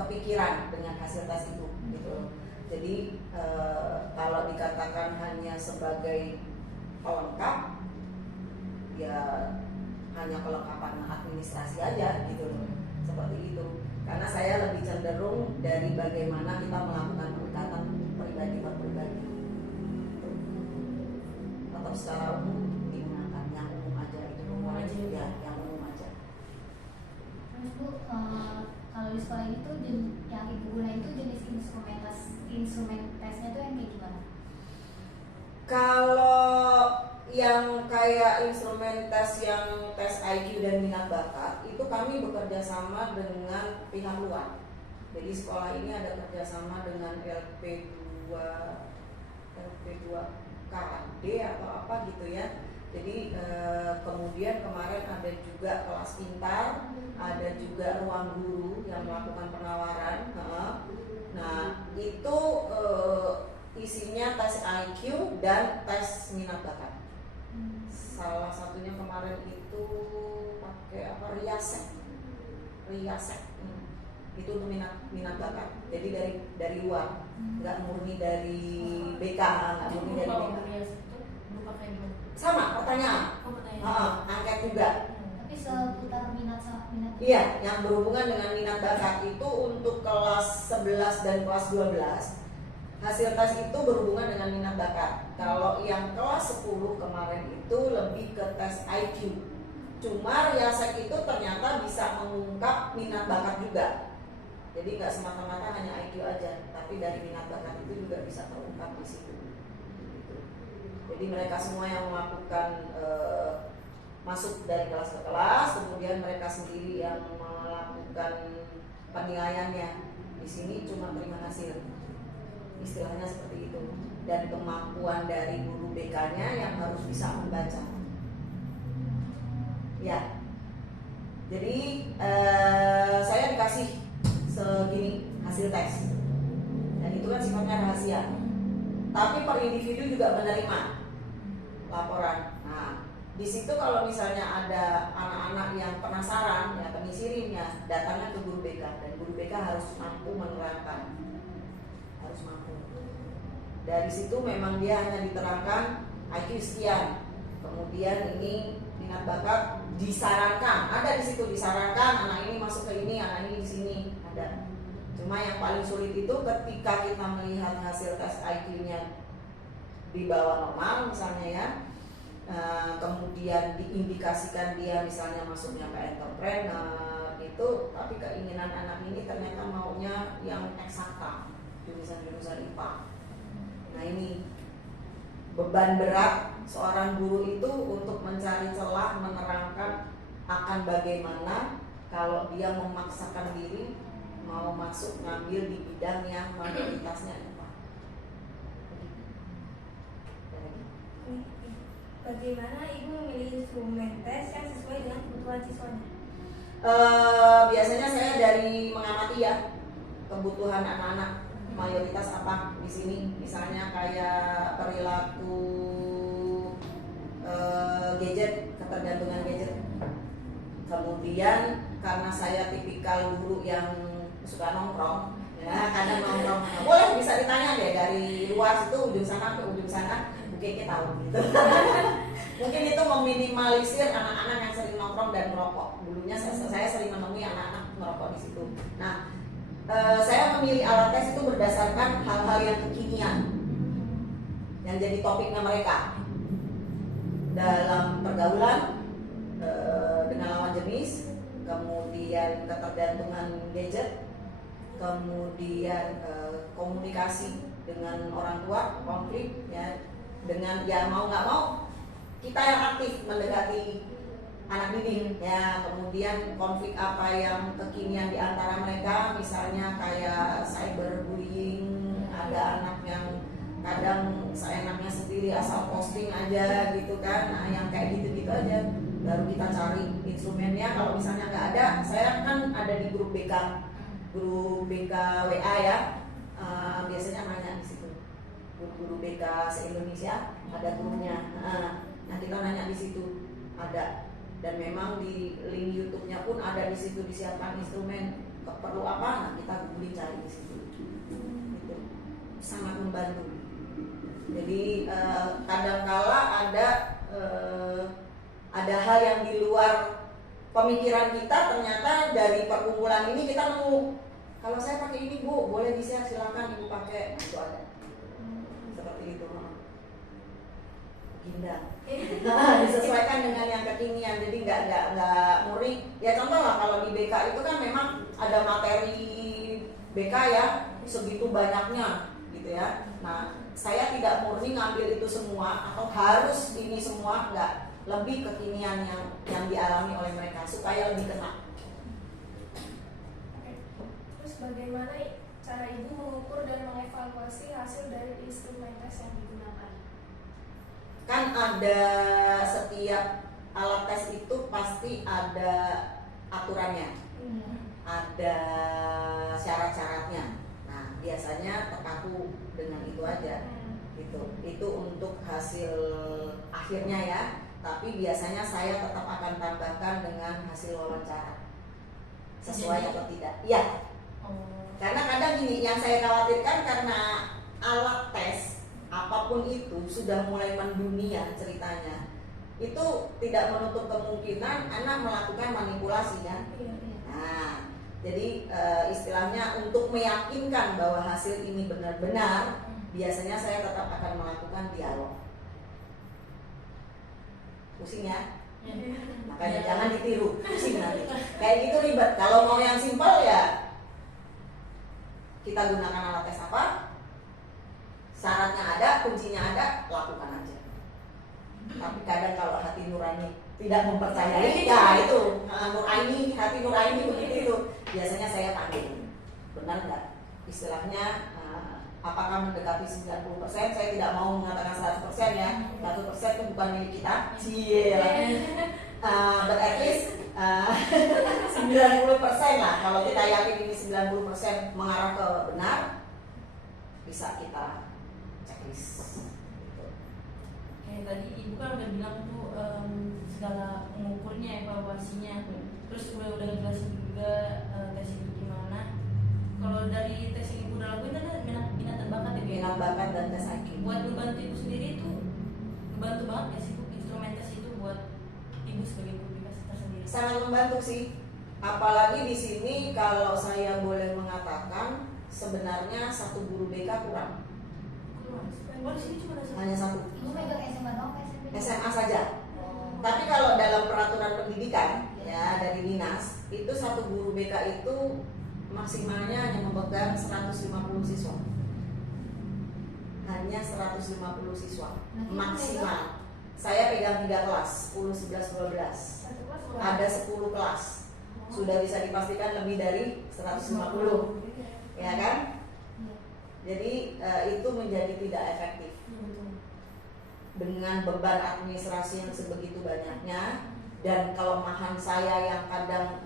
kepikiran dengan hasil tes itu gitu. Jadi kalau dikatakan hanya sebagai pelengkap, ya hanya kelengkapan administrasi aja gitu loh, seperti itu. Karena saya lebih cenderung dari bagaimana kita melakukan pendekatan pribadi per pribadi, atau secara umum digunakan yang umum aja itu umum aja ya, yang umum aja. Terus Bu, kalau di sekolah ini tuh yang Ibu gunain itu jenis instrumen tesnya tuh yang kayak gimana? Kalau yang kayak instrumen tes yang tes IQ dan minat bakat itu kami bekerja sama dengan pihak luar. Jadi sekolah ini ada kerjasama dengan LP2 KD atau apa gitu ya. Jadi kemudian kemarin ada juga kelas pintar, ada juga ruang guru yang melakukan penawaran. Nah itu isinya tes IQ dan tes minat bakat. Salah satunya kemarin itu pakai apa, riasek itu untuk minat bakat. Jadi dari luar, nggak murni dari BK, nggak murni dari BK. Sama pertanyaan, angket juga. Tapi seputar minat. Iya, yang berhubungan dengan minat bakat itu untuk kelas 11 dan kelas 12. Hasil tes itu berhubungan dengan minat bakat. Kalau yang kelas 10 kemarin itu lebih ke tes IQ. Cuma riasek itu ternyata bisa mengungkap minat bakat juga. Jadi nggak semata-mata hanya IQ aja, tapi dari minat bakat itu juga bisa terungkap di situ. Jadi mereka semua yang melakukan masuk dari kelas ke kelas, kemudian mereka sendiri yang melakukan penilaiannya. Di sini cuma terima hasil, istilahnya seperti itu. Dan kemampuan dari guru BK-nya yang harus bisa membaca. Ya, jadi saya dikasih segini hasil tes, dan itu kan sifatnya rahasia. Tapi per individu juga menerima laporan. Nah, di situ kalau misalnya ada anak-anak yang penasaran, ya penyisirinnya datangnya ke guru BK, dan guru BK harus mampu menerangkan, harus mampu. Dari situ memang dia hanya diterangkan IQ sekian, kemudian ini minat bakat disarankan, ada di situ disarankan anak ini masuk ke ini, anak ini di sini ada. Cuma yang paling sulit itu ketika kita melihat hasil tes IQ-nya di bawah normal misalnya ya, kemudian diindikasikan dia misalnya masuknya ke entrepreneur itu, tapi keinginan anak ini ternyata maunya yang eksakta, jurusan-jurusan IPA. Nah ini beban berat seorang guru itu untuk mencari celah menerangkan akan bagaimana kalau dia memaksakan diri mau masuk ngambil di bidang yang mayoritasnya IPA. Bagaimana Ibu memilih instrumen tes yang sesuai dengan kebutuhan siswanya? Biasanya saya dari mengamati ya kebutuhan anak-anak, mayoritas apa di sini, misalnya kayak perilaku gadget, ketergantungan gadget. Kemudian karena saya tipikal guru yang suka nongkrong, ya kadang nongkrong, boleh bisa ditanya deh dari luar situ ujung sana ke ujung sana, mungkin kita tahu gitu. Mungkin itu meminimalisir anak-anak yang sering nongkrong dan merokok. Dulunya saya sering menemui anak-anak merokok di situ. Nah, saya memilih alat tes itu berdasarkan hal-hal yang kekinian yang jadi topiknya mereka dalam pergaulan dengan lawan jenis, kemudian ketergantungan gadget, kemudian komunikasi dengan orang tua, konflik ya, dengan ya mau nggak mau kita yang aktif mendekati anak didik ya, kemudian konflik apa yang kekinian di antara mereka, misalnya kayak cyberbullying, ada anak yang kadang seenaknya sendiri asal posting aja gitu kan. Nah yang kayak gitu-gitu aja baru kita cari instrumennya. Kalau misalnya nggak ada, saya kan ada di grup BK WA ya, biasanya nanya di situ, guru BK se-Indonesia ada grupnya. Nah kita nanya di situ ada, dan memang di link YouTube-nya pun ada di situ disiapkan instrumen perlu apa, nah kita sangat membantu. Jadi kadangkala ada hal yang di luar pemikiran kita, ternyata dari perkumpulan ini kita nemu, kalau saya pakai ini Bu, boleh di-share, silakan Ibu pakai. Nah, itu ada seperti itu. Ginda disesuaikan dengan yang kekinian, jadi nggak murni. Ya contoh lah, kalau di BK itu kan memang ada materi BK ya segitu banyaknya gitu ya. Nah, saya tidak murni ngambil itu semua atau harus ini semua, nggak, lebih kekinian yang dialami oleh mereka supaya lebih kena. Terus bagaimana cara Ibu mengukur dan mengevaluasi hasil dari instrumen tes yang digunakan? Kan ada, setiap alat tes itu pasti ada aturannya, ada syarat-syaratnya. Nah, biasanya terpaku dengan itu aja gitu. Itu untuk hasil akhirnya ya, tapi biasanya saya tetap akan tambahkan dengan hasil wawancara sesuai atau tidak. Iya. Karena kadang gini, yang saya khawatirkan karena alat tes apapun itu sudah mulai mendunia ceritanya, itu tidak menutup kemungkinan anak melakukan manipulasi kan. Nah, jadi istilahnya untuk meyakinkan bahwa hasil ini benar-benar, biasanya saya tetap akan melakukan dialog. Pusing ya? Makanya jangan ditiru, pusing nanti. Kayak gitu ribet. Kalau mau yang simpel ya kita gunakan alat tes apa, syaratnya ada, kuncinya ada, lakukan aja. Tapi kadang kalau hati nurani tidak mempercayai, ya itu nuraini, hati nuraini begitu itu. Biasanya saya panggil, benar nggak? Istilahnya apakah mendekati 90%? Saya tidak mau mengatakan 100% ya. 100% itu bukan milik kita. But at least 90% lah. Kalau kita yakin ini 90% mengarah ke benar, bisa kita checklist. Gitu. Kayak tadi Ibu kan udah bilang tuh segala mengukurnya, evaluasinya, terus udah ngejelasin juga tes itu gimana. Kalau dari tes yang Ibu udah lakuin kan minat dan bakat ya, Minat bakat dan tes IQ. buat ngebantu Ibu sendiri itu ngebantu banget ya sih instrumen tes itu buat Ibu sebagai guru BK tersendiri. Sangat membantu sih. Apalagi di sini kalau saya boleh mengatakan sebenarnya satu guru BK kurang. Oh, di sini cuma ada satu. Hanya satu. Ibu megang SMA doang, SMP? SMA saja. Tapi kalau dalam peraturan pendidikan ya dari dinas itu satu guru BK itu maksimalnya hanya memegang 150 siswa. Hanya 150 siswa maksimal. Saya pegang 3 kelas, 10, 11, 12. Satu kelas Ada 10 kelas. Sudah bisa dipastikan lebih dari 150. Ya kan? Jadi itu menjadi tidak efektif. Dengan beban administrasi yang sebegitu banyaknya dan kelemahan saya yang kadang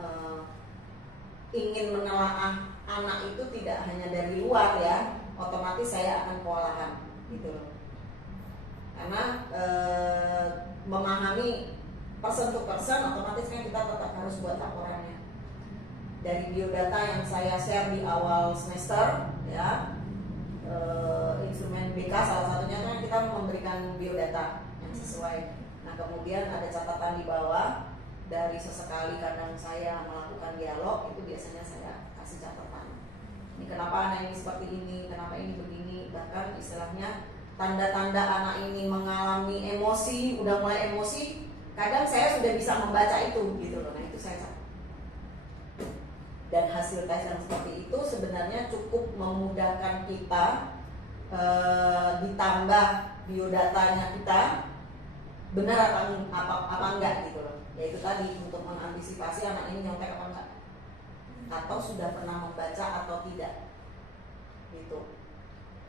ingin menelaah anak itu tidak hanya dari luar ya, otomatis saya akan kewalahan gitu loh. Karena memahami person to person, otomatis kan kita tetap harus buat laporannya. Dari biodata yang saya share di awal semester ya, instrumen BK salah satunya kan kita memberikan biodata yang sesuai. Nah kemudian ada catatan di bawah, dari sesekali kadang saya melakukan dialog itu biasanya saya kasih catatan. Ini kenapa anak ini seperti ini, kenapa ini begini, bahkan istilahnya tanda-tanda anak ini mengalami emosi, udah mulai emosi, kadang saya sudah bisa membaca itu gitu loh. Nah itu saya catat. Dan hasil tes yang seperti itu sebenarnya cukup memudahkan kita, ditambah biodatanya kita benar apa enggak gitu loh. Yaitu tadi untuk mengantisipasi anak ini nyontek apa enggak, atau sudah pernah membaca atau tidak gitu.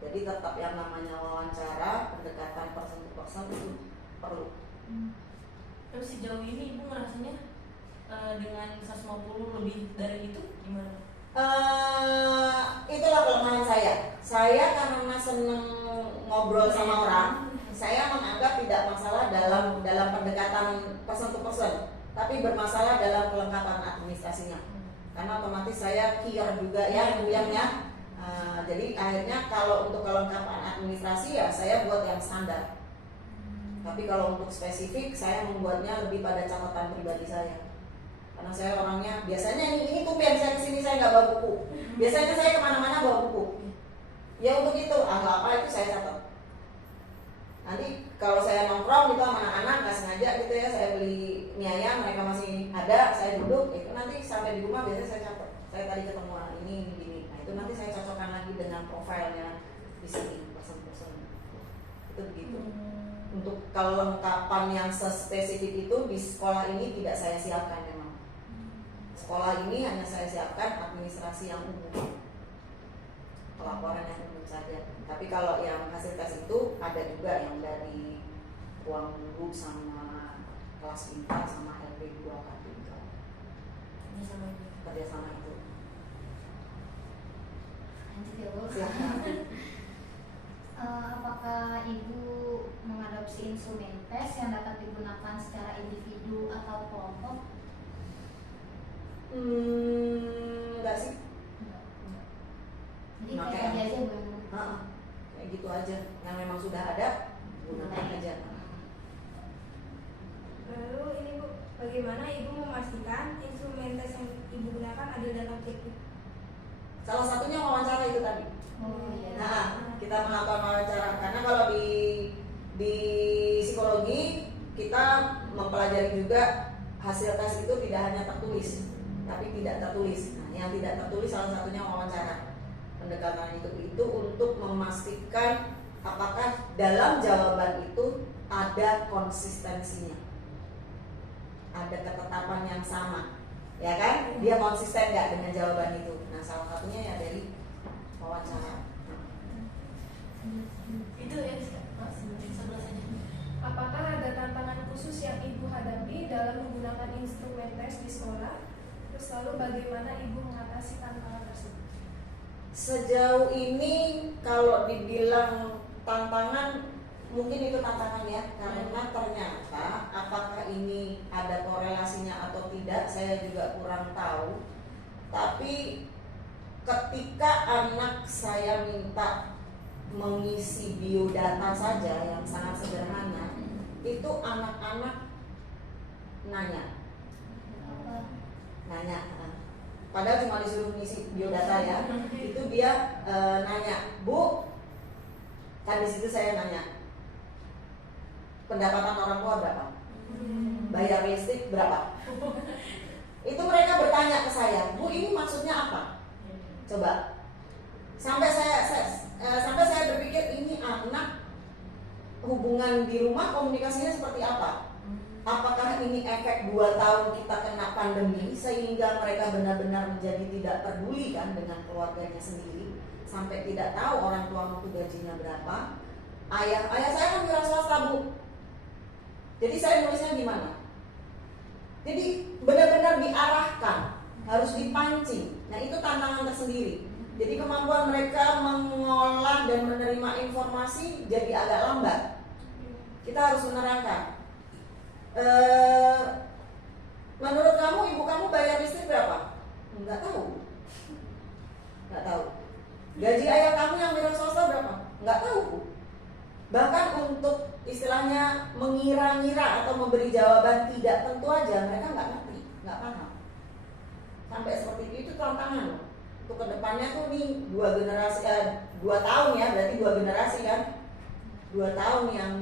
Jadi tetap yang namanya wawancara, pendekatan person to person itu perlu. Tapi sejauh ini Ibu ngerasanya dengan 150 lebih dari itu gimana? Itulah kelemahan saya. Saya karena seneng ngobrol sama orang, saya menganggap tidak masalah dalam pendekatan person to person, tapi bermasalah dalam kelengkapan administrasinya. Karena otomatis saya care juga ya, yang Jadi akhirnya kalau untuk kelengkapan administrasi ya saya buat yang standar. Tapi kalau untuk spesifik saya membuatnya lebih pada catatan pribadi saya. Karena saya orangnya biasanya ini tumben saya kesini saya nggak bawa buku. Biasanya saya kemana-mana bawa buku. Ya untuk itu, nggak apa itu saya catat. Nanti kalau saya nongkrong gitu sama anak-anak nggak sengaja gitu ya saya beli mie ayam mereka masih ada saya duduk itu nanti sampai di rumah biasanya saya catat. Saya tadi ketemu orang ini gini. Nah itu nanti saya cocokkan lagi dengan profilnya di sini person. Itu begitu. Untuk kelengkapan yang spesifik itu di sekolah ini tidak saya siapkan memang. Sekolah ini hanya saya siapkan administrasi yang umum, pelaporan yang umum saja. Tapi kalau yang hasil tes itu ada juga yang dari ruang guru sama kelas IPA sama LP 2 K3 kerjasama itu. Lanjut ya Bu. Silakan. Apakah Ibu mengadopsi instrumen tes yang dapat digunakan secara individu atau kelompok? Enggak sih. Jadi Pakai kayak tadi yang- aja belum. Kayak gitu aja. Yang memang sudah ada gunakan aja. Lalu ini Bu, bagaimana Ibu memastikan instrumen tes yang Ibu gunakan ada dalam teknik? Salah satunya wawancara itu tadi. Oh iya. Nah, kita melakukan wawancara karena kalau di psikologi kita mempelajari juga hasil tes itu tidak hanya tertulis, tapi tidak tertulis. Nah, yang tidak tertulis salah satunya wawancara. Pendekatan itu untuk memastikan apakah dalam jawaban itu ada konsistensinya, ada ketetapan yang sama, ya kan? Dia konsisten nggak dengan jawaban itu. Nah, salah satunya ya dari wawancara. Itu ya sebelah saja. Apakah ada tantangan khusus yang Ibu hadapi dalam menggunakan instrumen tes di sekolah? Terus lalu bagaimana Ibu mengatasi tantangan tersebut? Sejauh ini kalau dibilang tantangan mungkin itu tantangan ya, karena ternyata apakah ini ada korelasinya atau tidak saya juga kurang tahu. Tapi ketika anak saya minta mengisi biodata saja yang sangat sederhana, itu anak-anak nanya. Padahal cuma disuruh ngisi biodata ya, itu dia nanya, Bu, kan di situ saya nanya, pendapatan orang tua berapa? Bayar listrik berapa? Itu mereka bertanya ke saya, Bu ini maksudnya apa? Coba, sampai saya berpikir ini anak hubungan di rumah komunikasinya seperti apa? Apakah ini efek 2 tahun kita kena pandemi sehingga mereka benar-benar menjadi tidak peduli kan dengan keluarganya sendiri sampai tidak tahu orang tua waktu gajinya berapa? Ayah saya kan wira swasta Bu. Jadi saya nulisnya gimana? Jadi benar-benar diarahkan, harus dipancing. Nah itu tantangan tersendiri. Jadi kemampuan mereka mengolah dan menerima informasi jadi agak lambat. Kita harus menerangkan. Menurut kamu ibu kamu bayar listrik berapa? Enggak tahu. Gaji ayah kamu yang wira swasta berapa? Enggak tahu. Bahkan untuk istilahnya mengira-ngira atau memberi jawaban tidak tentu aja mereka nggak ngerti, nggak paham. Sampai seperti itu tantangan loh. Untuk kedepannya tuh nih 2 generasi, 2 tahun ya, berarti 2 generasi kan, 2 tahun yang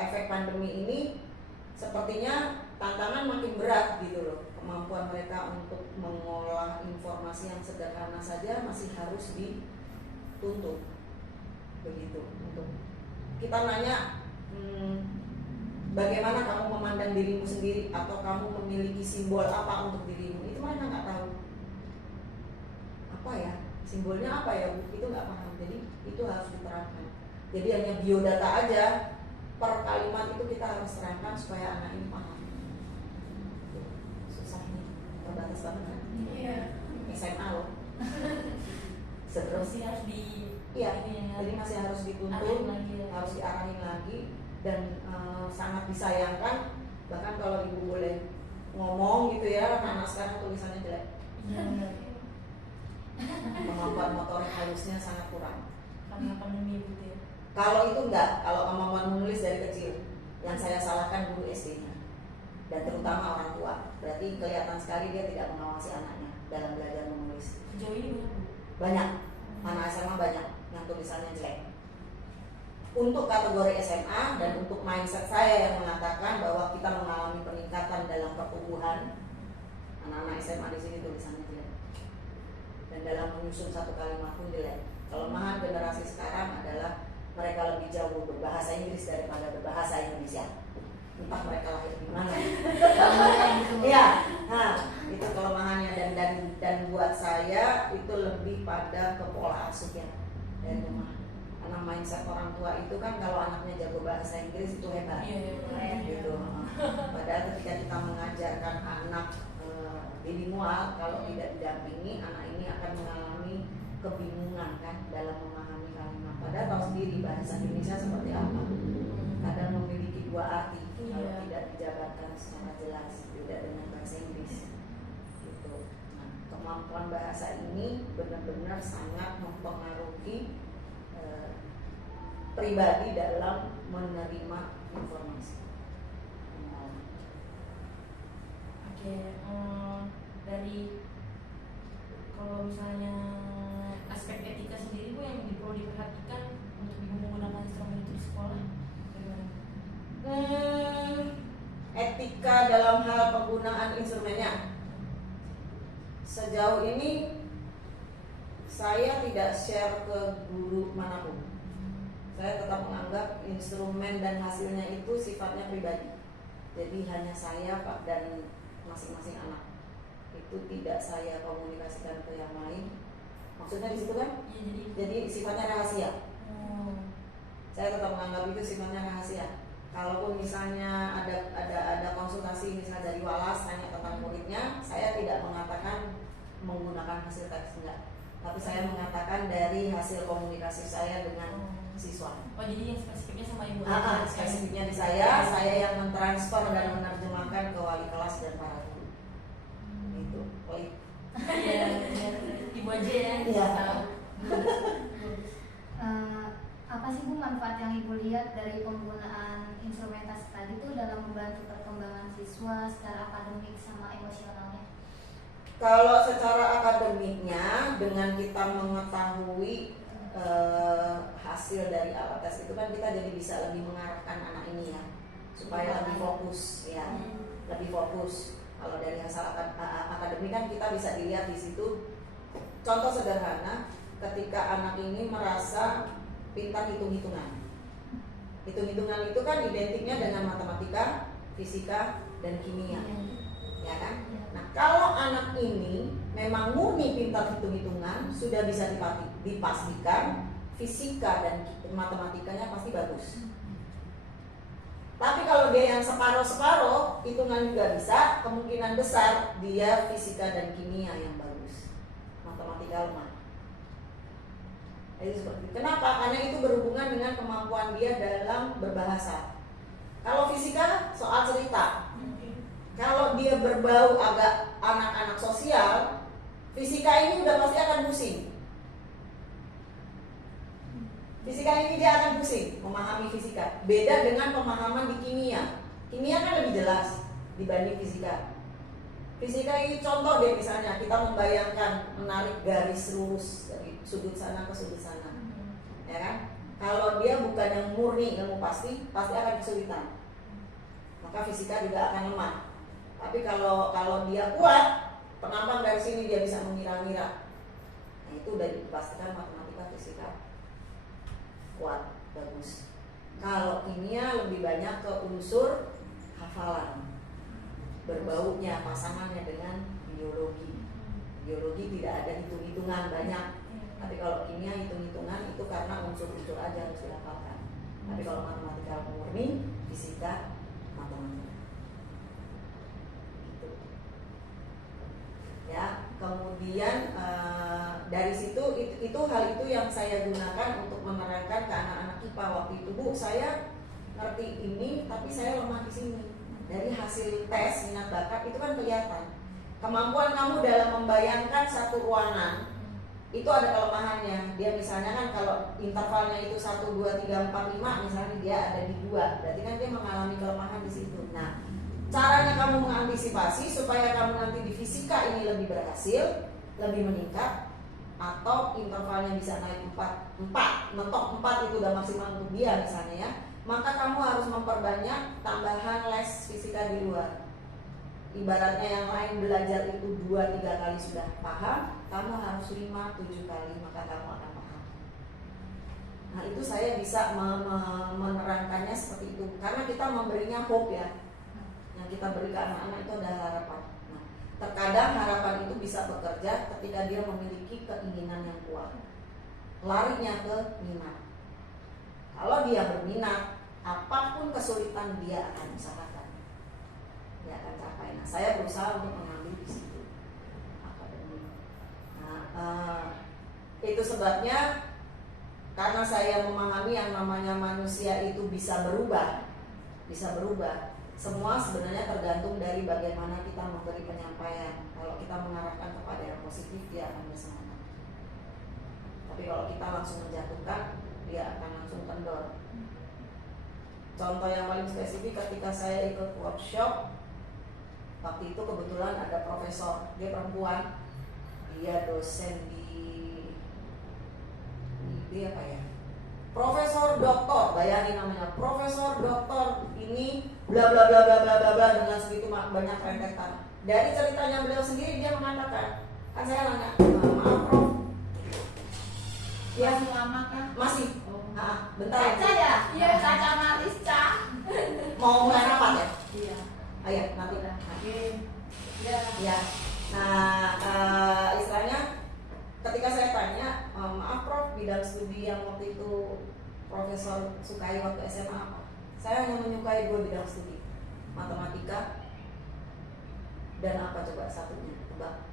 efek pandemi ini sepertinya tantangan makin berat gitu loh. Kemampuan mereka untuk mengolah informasi yang sederhana saja masih harus dituntut. Begitu. Untuk kita nanya, bagaimana kamu memandang dirimu sendiri atau kamu memiliki simbol apa untuk dirimu? Itu mereka nggak tahu. Apa ya? Simbolnya apa ya? Itu nggak paham. Jadi itu harus diterangkan. Jadi hanya biodata aja. Per kalimat itu kita harus terangkan supaya anak ini paham. Susah nih, terbatas banget kan? Iya. SMA loh. Seterusnya Harus di iya, ini ya, jadi masih harus dituntut, arahin lagi ya. harus diarahin lagi dan sangat disayangkan bahkan kalau ibu boleh ngomong gitu ya, anak sekarang tulisannya jelek. Iya benar. Kemampuan kemampuan motorik halusnya sangat kurang. Karena pandemi gitu ya. Kalau itu enggak, kalau kemampuan menulis dari kecil, yang saya salahkan guru SD-nya dan terutama orang tua. Berarti kelihatan sekali dia tidak mengawasi anaknya dalam belajar menulis. Sejauh ini berapa, Bu? Banyak, anak SMA banyak yang tulisannya jelek. Untuk kategori SMA dan untuk mindset saya yang mengatakan bahwa kita mengalami peningkatan dalam pertumbuhan, anak-anak SMA di sini tulisannya jelek. Dan dalam menyusun satu kalimat pun jelek. Kelemahan generasi sekarang adalah mereka lebih jauh berbahasa Inggris daripada berbahasa Indonesia. Entah mereka lahir di mana. Iya, nah itu kelemahannya dan buat saya itu lebih pada ke pola asuhnya dari rumah. Karena mindset orang tua itu kan kalau anaknya jago bahasa Inggris itu hebat, gitu. Padahal ketika kita mengajarkan anak bilingual, kalau tidak didampingi, anak ini akan mengalami kebingungan kan dalam memahami kalimat. Padahal tahu sendiri bahasa Indonesia seperti apa. Kadang memiliki dua arti kalau tidak dijabarkan secara jelas, tidak dengan bahasa Inggris. Gitu. Nah, kemampuan bahasa ini benar-benar sangat mempengaruhi pribadi dalam menerima informasi. Oke, dari kalau misalnya aspek etika sendiri, Bu, yang perlu diperhatikan untuk ibu menggunakan instrumen itu di sekolah, bagaimana? Etika dalam hal penggunaan instrumennya. Sejauh ini saya tidak share ke guru manapun. Saya tetap menganggap instrumen dan hasilnya itu sifatnya pribadi. Jadi hanya saya Pak dan masing-masing anak. Itu tidak saya komunikasikan ke yang lain. Maksudnya di situ kan? Ya, Jadi sifatnya rahasia. Saya tetap menganggap itu sifatnya rahasia. Kalaupun misalnya ada konsultasi misalnya dari Walas tanya tentang muridnya, saya tidak mengatakan menggunakan hasil teks, enggak. Tapi saya mengatakan dari hasil komunikasi saya dengan siswa. Oh, jadi yang spesifiknya sama ibu? Spesifiknya di saya yang mentransfer dan menerjemahkan ke wali kelas dan para guru. Itu, pelit. Iya, ibu aja ya. Iya. Apa sih Bu manfaat yang Ibu lihat dari penggunaan instrumentasi tadi itu dalam membantu perkembangan siswa secara akademik sama emosionalnya? Kalau secara akademiknya dengan kita mengetahui hasil dari alat tes itu kan kita jadi bisa lebih mengarahkan anak ini ya supaya lebih fokus ya, lebih fokus. Kalau dari hasil akademik kan kita bisa dilihat di situ. Contoh sederhana, ketika anak ini merasa pintar hitung-hitungan. Hitung-hitungan itu kan identiknya dengan matematika, fisika, dan kimia, ya kan? Nah, kalau anak ini memang murni pintar hitung-hitungan, sudah bisa dipastikan fisika dan matematikanya pasti bagus. Tapi kalau dia yang separoh-separoh, hitungan juga bisa, kemungkinan besar dia fisika dan kimia yang bagus, matematika lemah. Jadi seperti itu. Kenapa? Karena itu berhubungan dengan kemampuan dia dalam berbahasa. Kalau fisika soal cerita. Kalau dia berbau agak anak-anak sosial, fisika ini udah pasti akan pusing. Fisika ini dia akan pusing memahami fisika. Beda dengan pemahaman di kimia. Kimia kan lebih jelas dibanding fisika. Fisika ini contoh deh, misalnya kita membayangkan menarik garis lurus dari sudut sana ke sudut sana, ya kan? Kalau dia bukan yang murni ilmu pasti akan kesulitan. Maka fisika juga akan lemah. Tapi kalau dia kuat, penampang dari sini dia bisa mengira-ngira. Nah, itu udah dipastikan matematika, fisika kuat, bagus. Kalau kimia lebih banyak ke unsur hafalan, berbaunya pasangannya dengan biologi. Biologi tidak ada hitung-hitungan banyak. Tapi kalau kimia hitung-hitungan itu karena unsur-unsur aja harus dihafalkan. Tapi kalau matematika murni, fisika, matematika. Gitu. Ya, kemudian dari situ itu hal itu yang saya gunakan untuk menerangkan ke anak-anak IPA waktu itu. Bu, saya ngerti ini, tapi saya lemah di sini. Dari hasil tes minat bakat itu kan kelihatan. Kemampuan kamu dalam membayangkan satu ruangan itu ada kelemahannya. Dia misalnya kan kalau intervalnya itu 1, 2, 3, 4, 5, misalnya dia ada di 2, berarti kan dia mengalami kelemahan di situ. Nah, caranya kamu mengantisipasi supaya kamu nanti di fisika ini lebih berhasil, lebih meningkat, atau intervalnya bisa naik 4, mentok 4 itu udah maksimal untuk dia misalnya ya, maka kamu harus memperbanyak tambahan les fisika di luar. Ibaratnya yang lain belajar itu 2-3 kali sudah paham, kamu harus 5-7 kali maka kamu akan paham. Nah itu saya bisa menerangkannya seperti itu karena kita memberinya hope ya. Yang kita beri ke anak-anak itu ada harapan. Nah, terkadang harapan itu bisa bekerja ketika dia memiliki keinginan yang kuat, larinya ke minat. Kalau dia berminat, apapun kesulitan dia akan usahakan, dia akan capai. Nah, saya berusaha untuk mengambil di situ akademik. Nah, itu sebabnya karena saya memahami yang namanya manusia itu bisa berubah. Semua sebenarnya tergantung dari bagaimana kita memberi penyampaian. Kalau kita mengarahkan kepada yang positif, dia akan bersemangat. Tapi kalau kita langsung menjatuhkan, dia akan langsung kendor. Contoh yang paling spesifik ketika saya ikut workshop, waktu itu kebetulan ada profesor, dia perempuan, dia dosen di apa ya? Profesor doktor, bayangin namanya, profesor doktor ini bla bla bla bla bla bla bla dengan segitu banyak rentetan. Dari ceritanya beliau sendiri dia mengatakan, kan saya nanya, maaf Prof, ya Masih lama kan? masih, bentar Caca ya? Iya. Caca Marisa. mau mulai rapat ya? Iya. Ayo nanti. Oke. Ya. Ya, nah istilahnya ketika saya tanya, maaf Prof, bidang studi yang waktu itu Profesor sukai waktu SMA apa? Saya hanya menyukai 2 bidang studi, matematika dan apa coba satunya, tebak?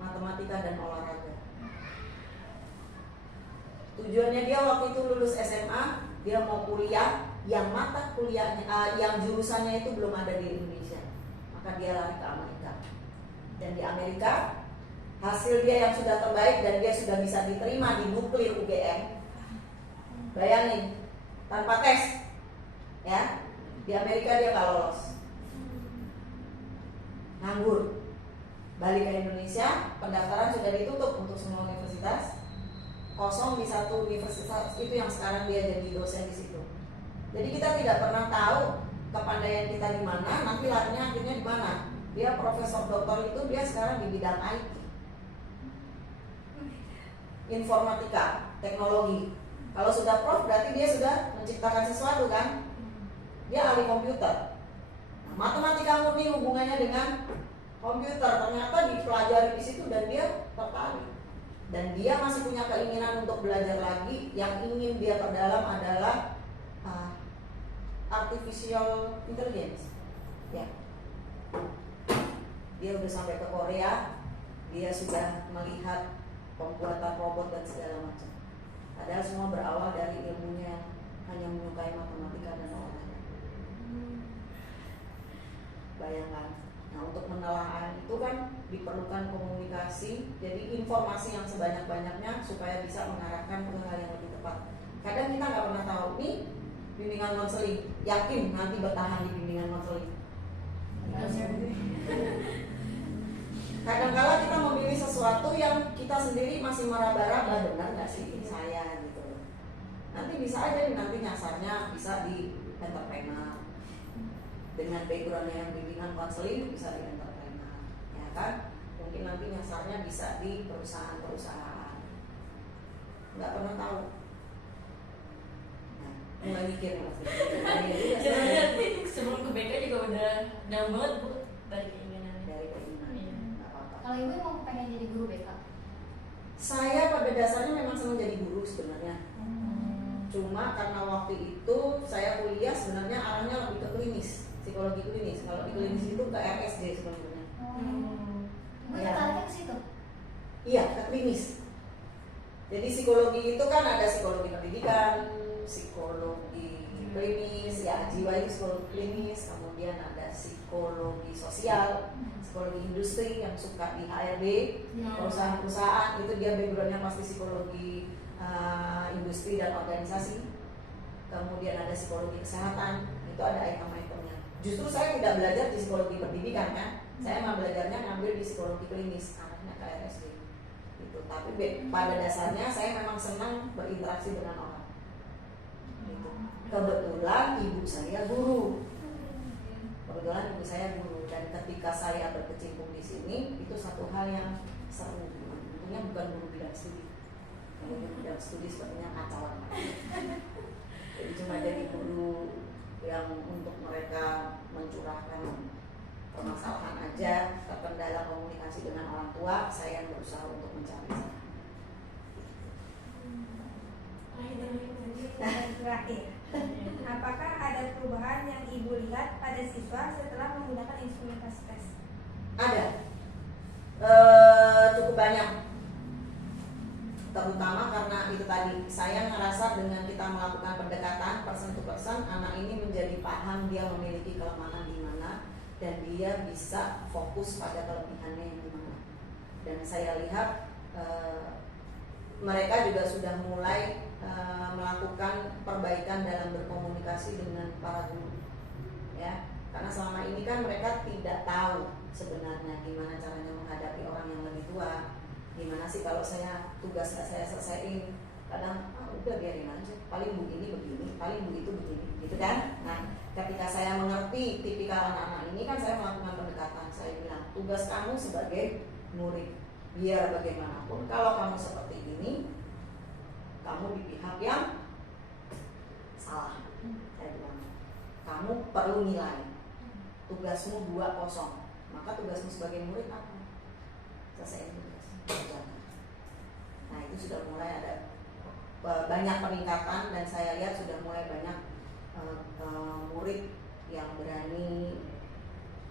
Matematika dan olahraga. Tujuannya dia waktu itu lulus SMA, dia mau kuliah, yang mata kuliahnya, yang jurusannya itu belum ada di Indonesia, maka dia lari ke Amerika. Dan di Amerika hasil dia yang sudah terbaik dan dia sudah bisa diterima di nuklir UGM. Bayangin, tanpa tes, ya, di Amerika dia nggak lolos, nganggur. Balik ke Indonesia, pendaftaran sudah ditutup untuk semua universitas, kosong di satu universitas itu yang sekarang dia jadi dosen di situ. Jadi kita tidak pernah tahu kepandaian kita di mana, nanti larinya akhirnya di mana. Dia profesor doktor itu dia sekarang di bidang IT, informatika, teknologi. Kalau sudah prof berarti dia sudah menciptakan sesuatu kan? Dia ahli komputer. Nah, matematika murni hubungannya dengan komputer ternyata dipelajari di situ dan dia tertarik. Dan dia masih punya keinginan untuk belajar lagi. Yang ingin dia perdalam adalah artificial intelligence. Ya. Dia udah sampai ke Korea, dia sudah melihat pembuatan robot dan segala macam. Padahal semua berawal dari ilmunya yang hanya menyukai matematika dan olahraga. Bayangkan. Nah untuk menelaah itu kan diperlukan komunikasi, jadi informasi yang sebanyak-banyaknya supaya bisa mengarahkan ke hal yang lebih tepat. Kadang kita nggak pernah tahu nih bimbingan konseling, yakin nanti bertahan di bimbingan konseling. Kadang-kala kita memilih sesuatu yang kita sendiri masih meraba-raba, benar nggak sih saya gitu. Nanti bisa aja nanti nyasarnya bisa di entrepreneur. Dengan backgroundnya yang bimbingan konseling bisa di entrepreneur, ya kan? Mungkin nanti nyasarnya bisa di perusahaan-perusahaan. Nggak pernah tahu. Nah, mulai mikir mas. Sebenarnya sebelum ke BK juga udah dalam banget bu dari keinginan. Dari keinginan. Iya. Nggak apa-apa. Kalau ibu mau pengen jadi guru BK? Saya pada dasarnya memang senang jadi guru sebenarnya. Cuma karena waktu itu saya kuliah sebenarnya arahnya lebih ke klinis, psikologi klinis. Kalau di klinis itu ke RSJ sebenarnya. Ibu Ya. tertariknya ke situ? Iya, ke klinis. Jadi psikologi itu kan ada psikologi pendidikan, psikologi klinis, ya jiwa itu psikologi klinis, kemudian ada psikologi sosial, psikologi industri yang suka di HRD, perusahaan-perusahaan itu dia backgroundnya pasti psikologi industri dan organisasi. Kemudian ada psikologi kesehatan, itu ada item-itemnya. Justru saya tidak belajar di psikologi pendidikan kan, saya mah belajarnya ngambil di psikologi klinis, anaknya ke RSD. Gitu. Tapi pada dasarnya saya memang senang berinteraksi dengan orang. Gitu. Kebetulan ibu saya guru. Kebetulan ibu saya guru, dan ketika saya berkecimpung di sini itu satu hal yang seru. Tentunya bukan guru bidang studi. Kalau guru bidang studi sepertinya kacauan. Jadi cuma jadi guru yang untuk mereka mencurahkan permasalahan aja, terkendala komunikasi dengan orang tua, saya yang berusaha untuk mencari sana. Dan terakhir, apakah ada perubahan yang ibu lihat pada siswa setelah menggunakan instrumentasi tes? Ada, cukup banyak. Terutama karena itu tadi, saya ngerasa dengan kita melakukan pendekatan person to person, anak ini menjadi paham dia memiliki kelemahan di mana dan dia bisa fokus pada kelebihannya yang di mana. Dan saya lihat mereka juga sudah mulai melakukan perbaikan dalam berkomunikasi dengan para guru, ya. Karena selama ini kan mereka tidak tahu sebenarnya gimana caranya menghadapi orang yang lebih tua. Gimana sih kalau tugas saya selesaiin, kadang udah biarin aja, paling begini, paling begitu begini, gitu kan. Nah, ketika saya mengerti tipikal anak-anak ini kan saya melakukan pendekatan. Saya bilang, tugas kamu sebagai murid, biar bagaimanapun kalau kamu seperti ini, kamu di pihak yang salah. Saya bilang, kamu perlu nilai, tugasmu 2-0, maka tugasmu sebagai murid apa? Selesaiin tugas. Nah, itu sudah mulai ada banyak peningkatan, dan saya lihat sudah mulai banyak murid yang berani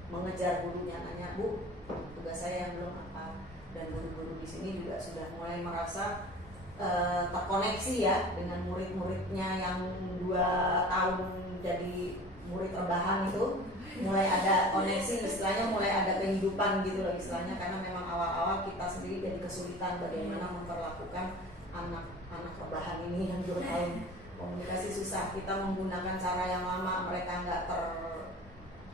mengejar gurunya, nanya, Bu, tugas saya yang belum apa. Dan guru-guru di sini juga sudah mulai merasa terkoneksi ya dengan murid-muridnya yang 2 tahun jadi murid rebahan itu. Mulai ada koneksi, istilahnya mulai ada kehidupan gitu loh istilahnya, karena memang awal-awal kita sendiri jadi kesulitan bagaimana memperlakukan anak rebahan ini yang 2 tahun. Komunikasi susah, kita menggunakan cara yang lama, mereka nggak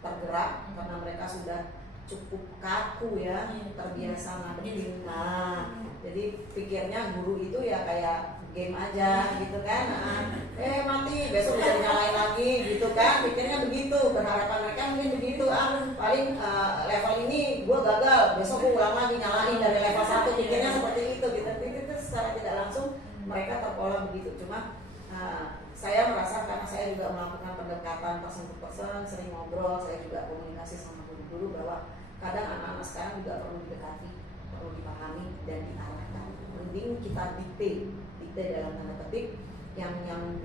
tergerak karena mereka sudah cukup kaku ya, terbiasa ngadepin. Nah, jadi pikirnya guru itu ya kayak game aja gitu kan. Mati besok bisa nyalain lagi gitu kan, pikirnya begitu, berharapan mereka mungkin begitu. Paling level ini gue gagal, besok gue ulang lagi nyalain dari level 1, pikirnya seperti itu gitu. Itu secara tidak langsung mereka terpola begitu. Cuma saya merasa karena saya juga melakukan pendekatan person to person, sering ngobrol, saya juga komunikasi sama guru-guru bahwa kadang anak-anak sekarang juga perlu didekati, perlu dipahami dan diarahkan. Mending kita dikte dalam tanda petik yang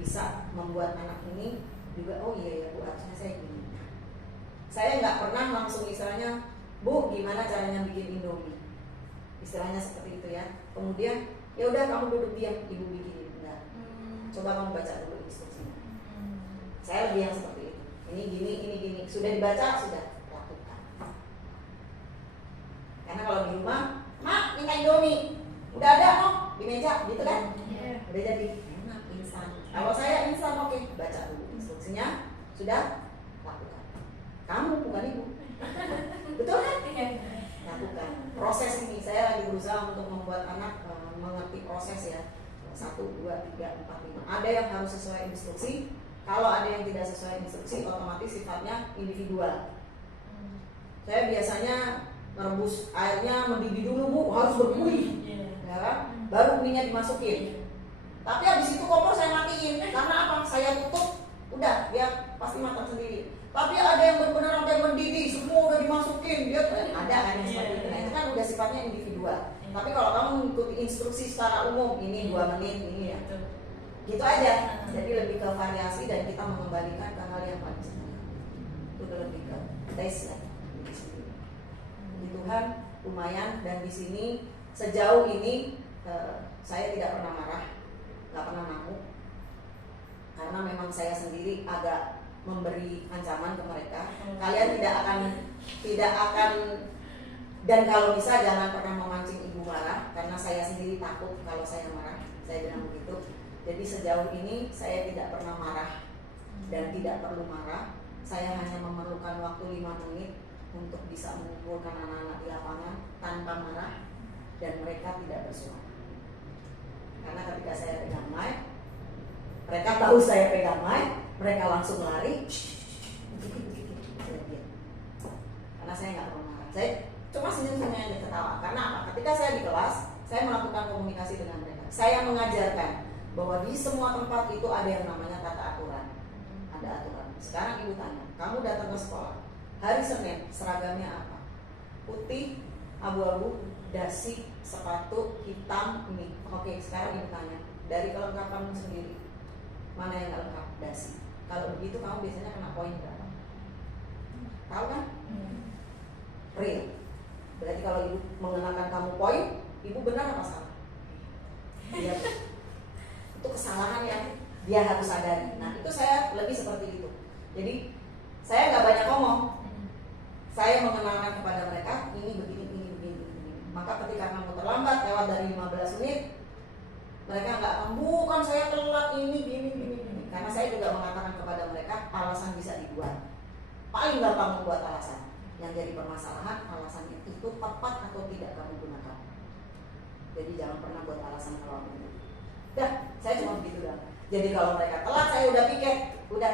bisa membuat anak ini juga, oh iya ya Bu, harusnya saya gini. Saya nggak pernah langsung misalnya, Bu, gimana caranya bikin Indomie, istilahnya seperti itu ya. Kemudian ya udah kamu duduk diam, ibu bikinin. Enggak. Coba kamu baca dulu instruksinya. Saya lebih yang seperti itu. Ini gini. Sudah dibaca, sudah lakukan. Karena kalau di rumah, Mak, minta Indomie. Udah ada kok di meja, gitu kan? Udah jadi enak, instan. Kalau saya instan, oke, baca dulu instruksinya, sudah lakukan. Kamu bukan ibu. Betul kan? Lakukan. Proses ini saya lagi berusaha untuk membuat anak mengerti proses ya. 1, 2, 3, 4, 5. Ada yang harus sesuai instruksi. Kalau ada yang tidak sesuai instruksi, otomatis sifatnya individual. Saya biasanya merebus airnya mendidih dulu Bu, harus berbuih, ya kan? Baru minyak dimasukin. Tapi habis itu kompor saya matiin. Karena apa? Saya tutup, udah dia pasti matang sendiri. Tapi ada yang benar-benar sampai mendidih, semua udah dimasukin, dia ada kan yang seperti itu. Nah, itu kan udah sifatnya individual. Tapi kalau kamu mengikuti instruksi secara umum, ini 2 menit, ini ya, gitu aja. Jadi lebih ke variasi dan kita mengembalikan ke hal yang paling sederhana. Itu lebih ke tes ya. Di Tuhan lumayan, dan di sini sejauh ini saya tidak pernah marah, nggak pernah ngamuk. karena memang saya sendiri agak memberi ancaman ke mereka. Kalian tidak akan dan kalau bisa jangan pernah memancing ibu marah, karena saya sendiri takut kalau saya marah. Saya bilang begitu. Jadi sejauh ini saya tidak pernah marah dan tidak perlu marah. Saya hanya memerlukan waktu 5 menit untuk bisa mengumpulkan anak-anak di lapangan tanpa marah dan mereka tidak bersuara. Karena ketika saya pegang mic, mereka tahu saya pegang mic, mereka langsung lari. Karena saya nggak pernah marah. Saya cuma senyum-senyum dan ketawa. Karena apa? Ketika saya di kelas, saya melakukan komunikasi dengan mereka. Saya mengajarkan bahwa di semua tempat itu ada yang namanya tata aturan. Ada aturan. Sekarang ibu tanya, kamu datang ke sekolah, hari Senin seragamnya apa? Putih, abu-abu, dasi, sepatu, hitam, ini. Oke, sekarang ibu tanya, dari kelengkapanmu sendiri, mana yang nggak lengkap? Dasi. Kalau begitu kamu biasanya kena poin berapa? Tahu kan? Real. Berarti kalau ibu mengenakan kamu poin, ibu benar apa salah? Iya. Itu kesalahan yang dia harus sadari. Nah itu saya lebih seperti itu. Jadi saya nggak banyak ngomong. Saya mengenalkan kepada mereka ini begini. Maka ketika kamu terlambat lewat dari 15 menit, mereka nggak akan bukan saya telat ini gini. Karena saya juga mengatakan kepada mereka alasan bisa dibuat. Paling gampang membuat alasan. Yang jadi permasalahan alasannya itu tepat atau tidak kamu gunakan. Jadi jangan pernah buat alasan kalau itu. Dah, saya cuma begitu dah. Jadi kalau mereka telat saya udah piket, udah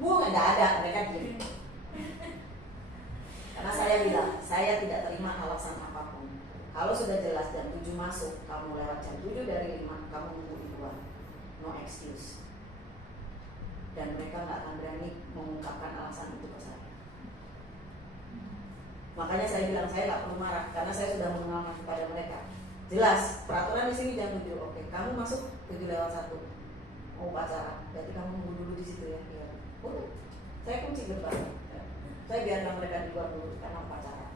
nggak ada mereka diam. Karena saya bilang saya tidak terima alasan apapun. Kalau sudah jelas jam 7 masuk, kamu lewat jam 7 dari 5, kamu nunggu di luar. No excuse. Dan mereka nggak akan berani mengungkapkan alasan itu ke saya. Makanya saya bilang saya nggak perlu marah karena saya sudah mengenalkan kepada mereka. Jelas peraturan di sini jam 7. Oke, kamu masuk 7:01. Mau upacara, berarti kamu nunggu dulu di situ ya. Iya. Saya kunci gerbang. Saya biarkan mereka di luar dulu karena upacara.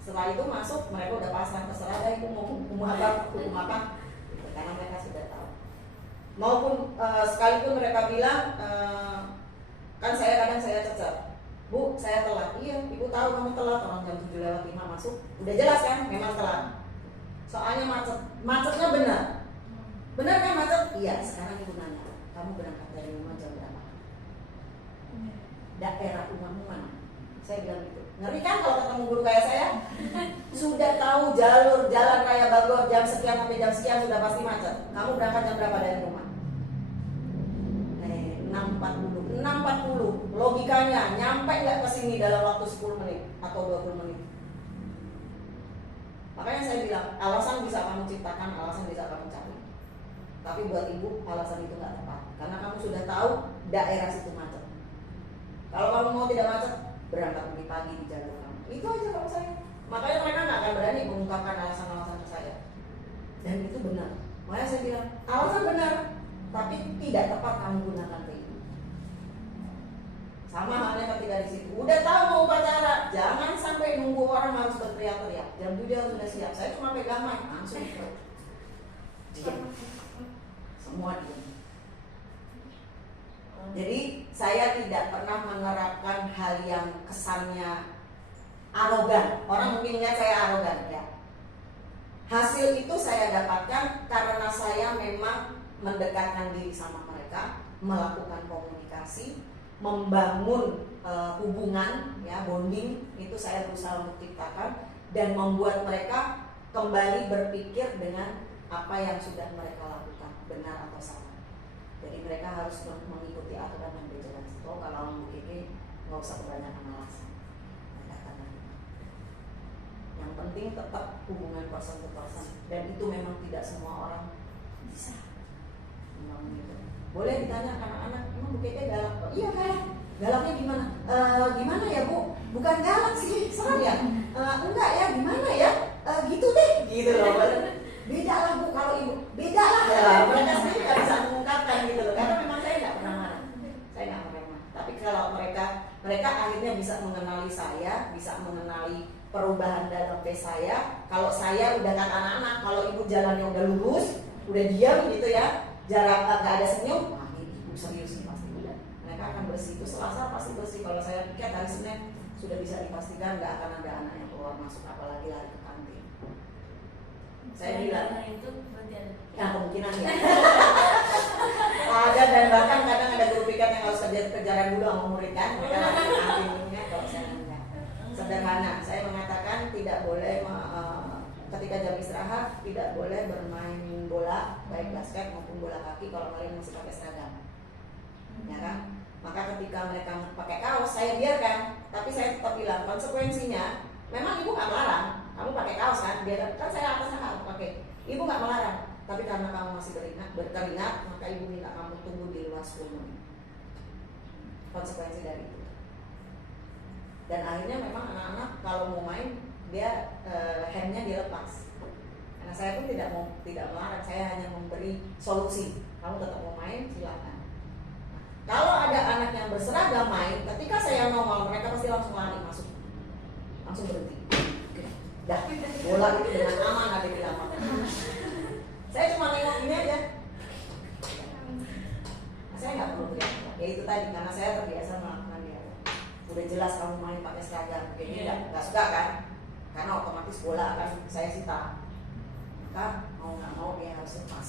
Setelah itu masuk, mereka udah pasrah terserah deh hukum apa. Karena mereka sudah tahu. Maupun sekalipun mereka bilang kan saya kadang saya cecer. Bu, saya telat. Iya, ibu tahu kamu telat, orang jam 7:05 masuk. Udah jelas kan, memang telat. Soalnya macetnya benar. Benar kan macet? Iya, sekarang ibu nanya, kamu berangkat dari rumah jam berapa? Daerah rumahmu mana? Saya bilang gitu. Ngeri kan kalau ketemu guru kayak saya? Sudah tahu jalur jalan raya Bogor jam sekian sampai jam sekian sudah pasti macet. Kamu berangkat jam berapa dari rumah? 6.40. Logikanya nyampe nggak ke sini dalam waktu 10 menit atau 20 menit? Makanya saya bilang alasan bisa kamu ciptakan, alasan bisa kamu cari. Tapi buat ibu alasan itu nggak tepat karena kamu sudah tahu daerah situ macet. Kalau kamu mau tidak macet, berangkat lebih pagi di jalur kamu. Itu aja kalau saya. Makanya mereka nggak akan berani mengungkapkan alasan-alasan ke saya. Dan itu benar. Makanya saya bilang alasan benar, tapi tidak tepat kamu gunakan ke ibu. Sama halnya ketika di situ. Udah tahu mau upacara, jangan sampai nunggu orang harus berteriak-teriak. Jam 7 sudah siap. Saya cuma pegang mic langsung diam. Semua diam. Jadi saya tidak pernah menerapkan hal yang kesannya arogan. Orang mungkin lihat saya arogan ya. Hasil itu saya dapatkan karena saya memang mendekatkan diri sama mereka, melakukan komunikasi, membangun hubungan ya, bonding itu saya berusaha untuk ciptakan dan membuat mereka kembali berpikir dengan apa yang sudah mereka lakukan, benar atau salah. Jadi mereka harus mengikuti aturan yang jelas. Oh kalau Bu Kiki nggak usah kebanyakan alasan. Yang penting tetap hubungan person to person dan itu memang tidak semua orang bisa. Memang gitu. Boleh ditanya anak-anak, emang Bu Kiki galak? Oh, iya galak. Galaknya gimana? Gimana ya Bu? Bukan galak sih, serem ya? Enggak ya, gimana ya? Gitu deh, gitu loh. Beda lah Bu, kalau ibu beda lah. Ya, mereka sendiri nggak bisa mengungkapkan gitu loh, karena memang saya nggak pernah marah. Saya nggak pernah. Tapi kalau mereka akhirnya bisa mengenali saya, bisa mengenali perubahan dalam face saya. Kalau saya udah kan anak-anak, kalau ibu jalannya udah lurus, udah diam gitu ya, jarak nggak ada senyum, wah ini ibu serius nih pasti. mereka akan bersih. Itu Selasa pasti bersih. Kalau saya pikir hari Senin sudah bisa dipastikan nggak akan ada anak yang keluar masuk, apalagi lari ke kantin. Saya bilang itu berarti ada. ya kemungkinan ya. Ada, dan bahkan kadang ada guru piket yang harus kejaran dulu sama murid kan, mereka lari ke kantin. Kalau saya enggak, sederhana. Saya mengatakan tidak boleh ketika jam istirahat tidak boleh bermain bola, baik basket maupun bola kaki kalau kalian masih pakai seragam, ya kan? Maka ketika mereka pakai kaos, saya biarkan, tapi saya tetap bilang konsekuensinya. Memang ibu nggak melarang, kamu pakai kaos kan? Dia kan saya atasnya kamu pakai, ibu nggak melarang, tapi karena kamu masih berkeringat, maka ibu minta kamu tunggu di luar 10 menit. Konsekuensi dari itu. Dan akhirnya memang anak-anak kalau mau main dia handnya dilepas. Karena saya pun tidak melarang, saya hanya memberi solusi. Kamu tetap mau main, silakan. Kalau ada anak yang berseragam main, ketika saya ngomong mereka pasti langsung lari masuk, langsung berhenti. Dah, bola itu dengan aman ada di lapangan. Saya cuma nengok ini aja. Nah, saya nggak perlu teriak. Ya itu tadi karena saya terbiasa melakukan dia. Udah jelas kamu main pakai seragam, kayaknya nggak suka kan? Karena otomatis bola akan saya sita. Maka mau nggak mau dia harus lepas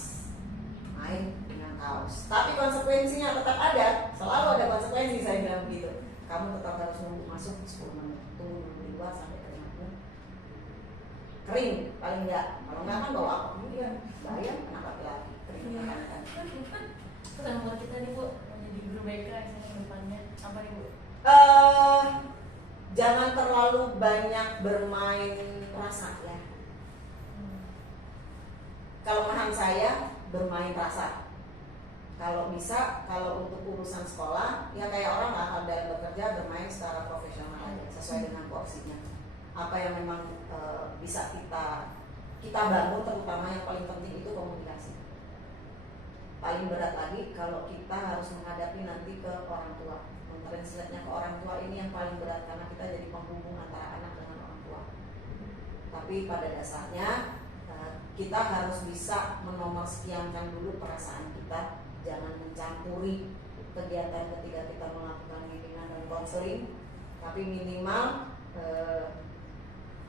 main dengan kaos. Tapi konsekuensinya tetap ada, selalu ada konsekuensi. Saya bilang begitu. Kamu tetap harus nunggu masuk 10 menit, tunggu dulu di luar sampai keringatmu kering paling enggak. Kalau enggak kan bawa apa? Iya, bahaya anak laki-laki kering kan. Terus yang buat kita nih Bu, menjadi guru BK yang depannya apa nih Bu? Jangan terlalu banyak bermain rasa ya. Kelemahan saya bermain rasa. Kalau bisa, kalau untuk urusan sekolah, ya kayak orang lah dalam bekerja bermain secara profesional aja, sesuai dengan porsinya. Apa yang memang bisa kita bangun, terutama yang paling penting itu komunikasi. Paling berat lagi kalau kita harus menghadapi nanti ke orang tua, mentranslate-nya ke orang tua, ini yang paling berat karena kita jadi penghubung antara anak dengan orang tua. Tapi pada dasarnya kita harus bisa menomorsekiankan dulu perasaan kita. Jangan mencampuri kegiatan ketika kita melakukan bimbingan dan konseling, tapi minimal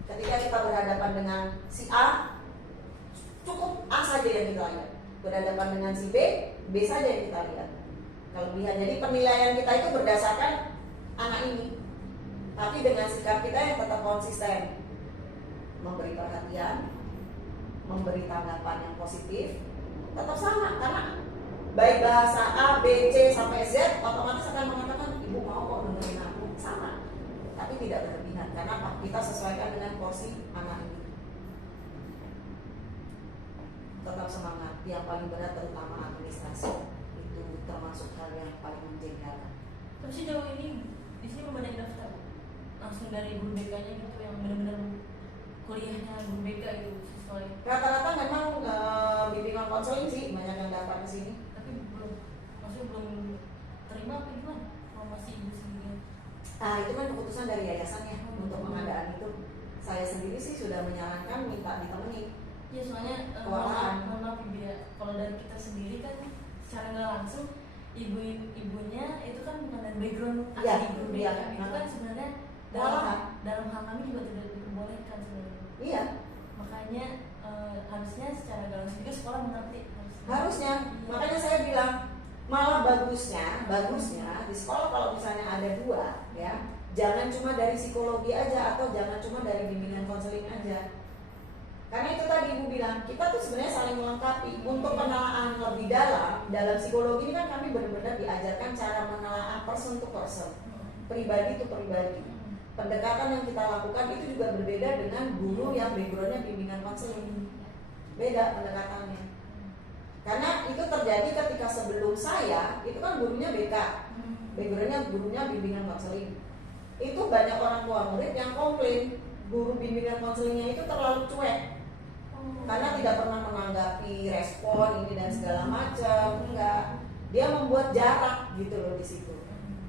ketika kita berhadapan dengan si A, cukup A saja yang kita lihat. Berhadapan dengan si B, B saja yang kita lihat. Kelebihan, jadi penilaian kita itu berdasarkan anak ini, tapi dengan sikap kita yang tetap konsisten, memberi perhatian, memberi tanggapan yang positif, tetap sama karena baik bahasa A, B, C sampai Z otomatis akan mengatakan ibu mau kok dengerin aku, sama, tapi tidak berlebihan karena apa? Kita sesuaikan dengan porsi anak ini. Tetap semangat. Yang paling berat terutama administrasi itu termasuk hal yang paling menjengkelkan. Tapi sejauh ini di sini belum ada yang daftar langsung dari guru BK-nya gitu yang benar-benar kuliahnya guru BK itu sesuai. Rata-rata memang bimbingan konseling sih banyak yang daftar ke sini. Maksudnya belum terima apa gimana? Kalau masih ibu sendiri? Itu kan keputusan dari yayasan ya untuk pengadaan itu. Saya sendiri sih sudah menyarankan minta ditemani. Ya soalnya Kewalahan. mohon maaf Ibu ya, kalau dari kita sendiri kan secara nggak langsung ibunya itu kan bukan dari background Iya, asli guru iya. BK. Itu kan sebenarnya Kewalahan. dalam hal kami juga tidak diperbolehkan sebenarnya. Iya, Makanya harusnya secara nggak langsung juga sekolah mengerti harusnya. Iya. Makanya saya bilang malah bagusnya di sekolah kalau misalnya ada dua ya, jangan cuma dari psikologi aja atau jangan cuma dari bimbingan konseling aja. Karena itu tadi ibu bilang kita tuh sebenarnya saling melengkapi. Untuk penelaan lebih dalam psikologi ini kan kami benar-benar diajarkan cara menelaah person to person, pribadi to pribadi. Pendekatan yang kita lakukan itu juga berbeda dengan guru yang backgroundnya bimbingan konseling. Beda pendekatannya. Karena itu terjadi ketika sebelum saya, itu kan gurunya BK, backgroundnya gurunya bimbingan konseling. Itu banyak orang tua murid yang komplain guru bimbingan konselingnya itu terlalu cuek, karena tidak pernah menanggapi respon ini dan segala macam. Enggak, dia membuat jarak gitu loh di situ.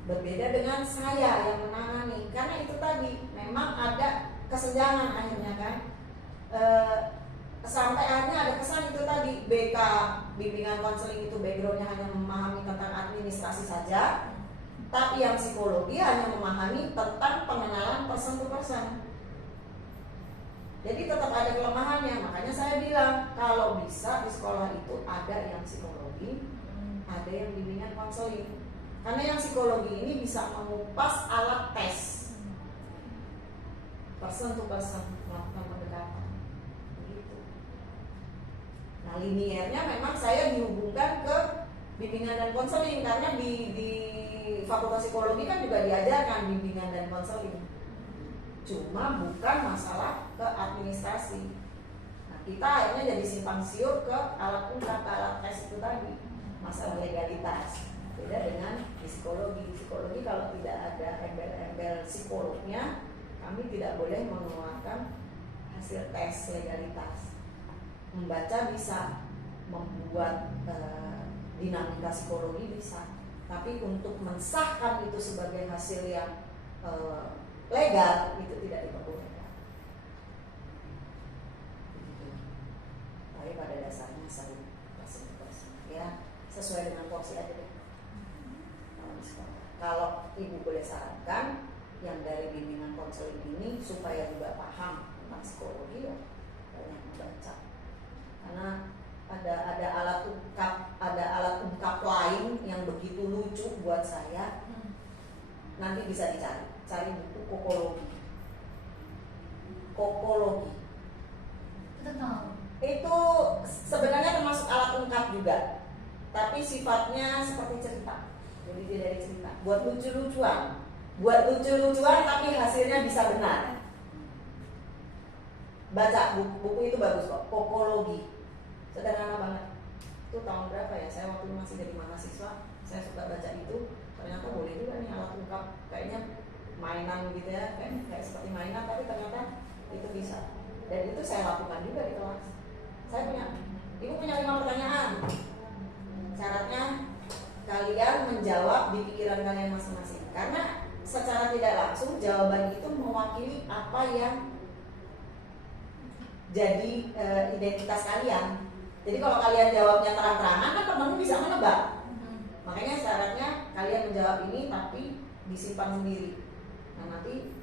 Berbeda dengan saya yang menangani, karena itu tadi memang ada kesenjangan akhirnya kan. Sampai akhirnya ada kesan itu tadi BK bimbingan konseling itu backgroundnya hanya memahami tentang administrasi saja, Tapi yang psikologi hanya memahami tentang pengenalan person to person. Jadi tetap ada kelemahannya. Makanya saya bilang kalau bisa di sekolah itu ada yang psikologi, ada yang bimbingan konseling. Karena yang psikologi ini bisa mengupas alat tes person to person, melakukan pendekatan begitu. Nah liniernya memang saya dihubungkan ke bimbingan dan konseling karena di Fakultas Psikologi kan juga diajarkan bimbingan dan konseling. Cuma bukan masalah ke administrasi. Nah, kita akhirnya jadi simpang siur ke alat ungkap, alat tes itu tadi, masalah legalitas. Beda dengan di psikologi. Di psikologi kalau tidak ada embel-embel psikolognya, kami tidak boleh mengeluarkan hasil tes legalitas. Membaca bisa, membuat dinamika psikologi bisa, tapi untuk mensahkan itu sebagai hasil yang legal itu tidak diperbolehkan. Tapi pada dasarnya sering ya sesuai dengan porsi aja deh. Kalau ibu boleh sarankan yang dari bimbingan konseling ini supaya juga paham tentang psikologi ya banyak membaca. Karena ada alat ungkap lain yang begitu lucu buat saya. Nanti bisa cari buku kokologi. Itu sebenarnya termasuk alat ungkap juga, tapi sifatnya seperti cerita. Jadi dia dari cerita, buat lucu-lucuan tapi hasilnya bisa benar. Baca buku itu bagus kok, kokologi. Sederhana banget. Itu tahun berapa ya? Saya waktu masih jadi mahasiswa, saya suka baca itu. Ternyata boleh juga nih alat ungkap, kayaknya mainan gitu ya, kayak seperti mainan, tapi ternyata itu bisa. Dan itu saya lakukan juga di kelas. Ibu punya 5 pertanyaan. Syaratnya kalian menjawab di pikiran kalian masing-masing. Karena secara tidak langsung jawaban itu mewakili apa yang jadi identitas kalian. Jadi kalau kalian jawabnya terang-terangan kan teman-teman bisa menebak. Makanya syaratnya kalian menjawab ini tapi disimpan sendiri. Nah nanti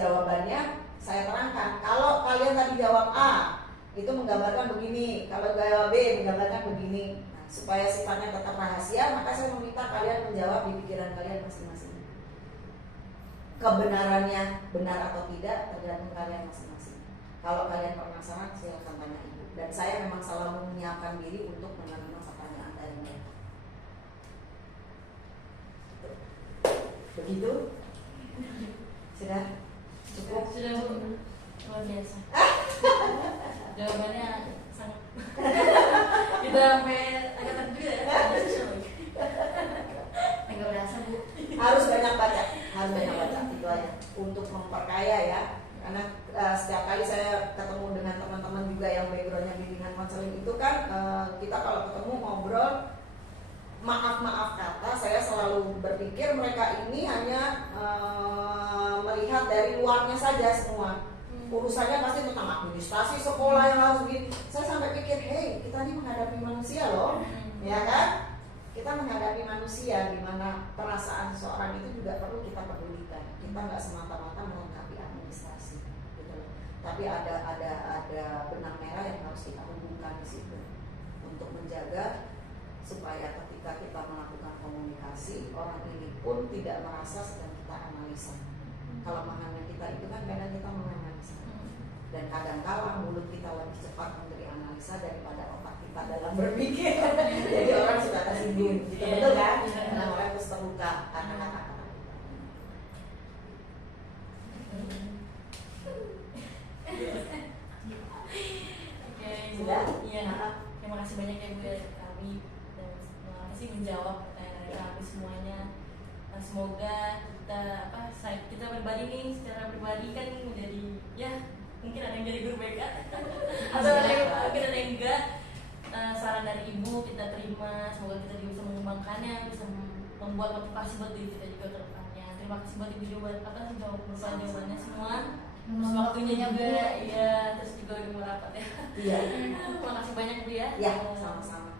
jawabannya saya terangkan. Kalau kalian tadi jawab A, itu menggambarkan begini. Kalau jawab B, menggambarkan begini. Nah, supaya sifatnya tetap rahasia, maka saya meminta kalian menjawab di pikiran kalian masing-masing. Kebenarannya benar atau tidak tergantung kalian masing-masing. Kalau kalian penasaran, silakan tanya ibu. Dan saya memang selalu menyiapkan diri untuk menerima pertanyaan dari mereka. Begitu? Sudah? Cukup? Sudah luar biasa. Jawabannya sangat kita sampai agak terjun ya. Agak berasa Bu. Harus banyak baca itu aja untuk memperkaya ya. Karena setiap kali saya ketemu dengan teman-teman juga yang backgroundnya bimbingan konseling itu kan kita kalau ketemu ngobrol maaf kata, saya selalu berpikir mereka ini hanya melihat dari luarnya saja semua. Urusannya pasti tentang administrasi sekolah yang harus begini. Saya sampai pikir, hey, kita ini menghadapi manusia loh, ya kan? Kita menghadapi manusia di mana perasaan seseorang itu juga perlu kita pedulikan. Kita nggak semata-mata melengkapi administrasi, gitu loh. Tapi ada benang merah yang harus kita hubungkan di situ untuk menjaga supaya ketika kita melakukan komunikasi, orang ini pun tidak merasa sedang kita analisa. Kalau menganalisa kita itu kan kadang kita menganalisa, dan kadang-kala mulut kita lebih cepat memberi analisa daripada otak kita dalam berpikir. Jadi orang suka tersinggung, gitu betul kan? Karena orang terus terluka karena kata-kata kita. Oke, Ibu. Sudah? Iya. Terima kasih banyak ya Bu ya kami dan terima kasih menjawab pertanyaan dari kami semuanya. Nah, semoga kita pribadi nih secara pribadi kan menjadi ya mungkin ada yang jadi guru BK atau mungkin ada yang enggak. Saran dari Ibu kita terima, semoga kita juga bisa mengembangkannya, bisa membuat motivasi buat diri kita juga ke depannya. Terima kasih buat Ibu juga atas jawabannya semua. Terus waktunya juga, iya, terus juga udah merapat ya. Iya. Terima kasih banyak Bu ya. Ya, sama-sama.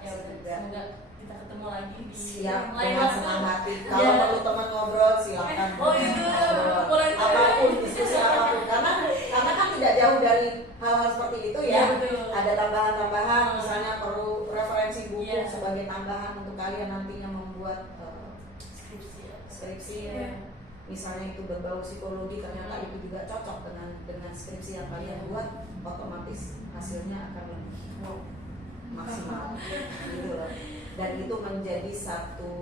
Ya udah, semoga kita kita ketemu lagi di Siap, lain dengan waktu. senang hati. Kalau Ya. perlu teman ngobrol silakan. Oh iya, Ngobrol. boleh. Apapun, diskusi apapun. Karena kan tidak jauh dari hal-hal seperti itu ya. Iya, betul. Ada tambahan-tambahan, misalnya perlu referensi buku Iya. sebagai tambahan untuk kalian nantinya membuat Skripsi ya. skripsi. Iya. Misalnya itu berbau psikologi, ternyata itu juga cocok dengan skripsi yang kalian buat, otomatis hasilnya akan lebih maksimal gitu loh. Dan itu menjadi satu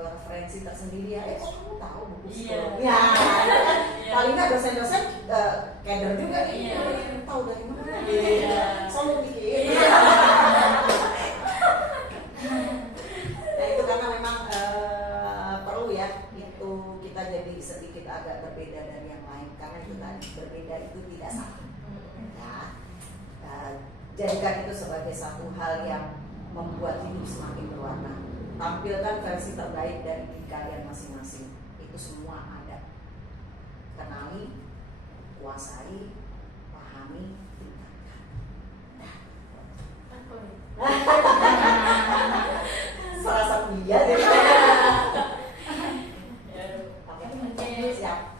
referensi tersendiri ya. Kok kamu tahu buku psikologi? Iya. Ya, kan? Iya. Paling nggak dosen-dosen keder juga nih. Iya. Tahu dari mana? Iya. Selalu pikir. Nah itu karena memang perlu ya, itu kita jadi sedikit agak berbeda dari yang lain, karena itu tadi berbeda itu tidak sama. Ya, jadikan itu sebagai satu hal yang membuat hidup semakin berwarna. Tampilkan versi terbaik dari diri kalian masing-masing. Itu semua ada. Kenali, kuasai, pahami, tingkatkan. Apa ya? Serasa kuliah deh. Ya, Oke, Oke. siap.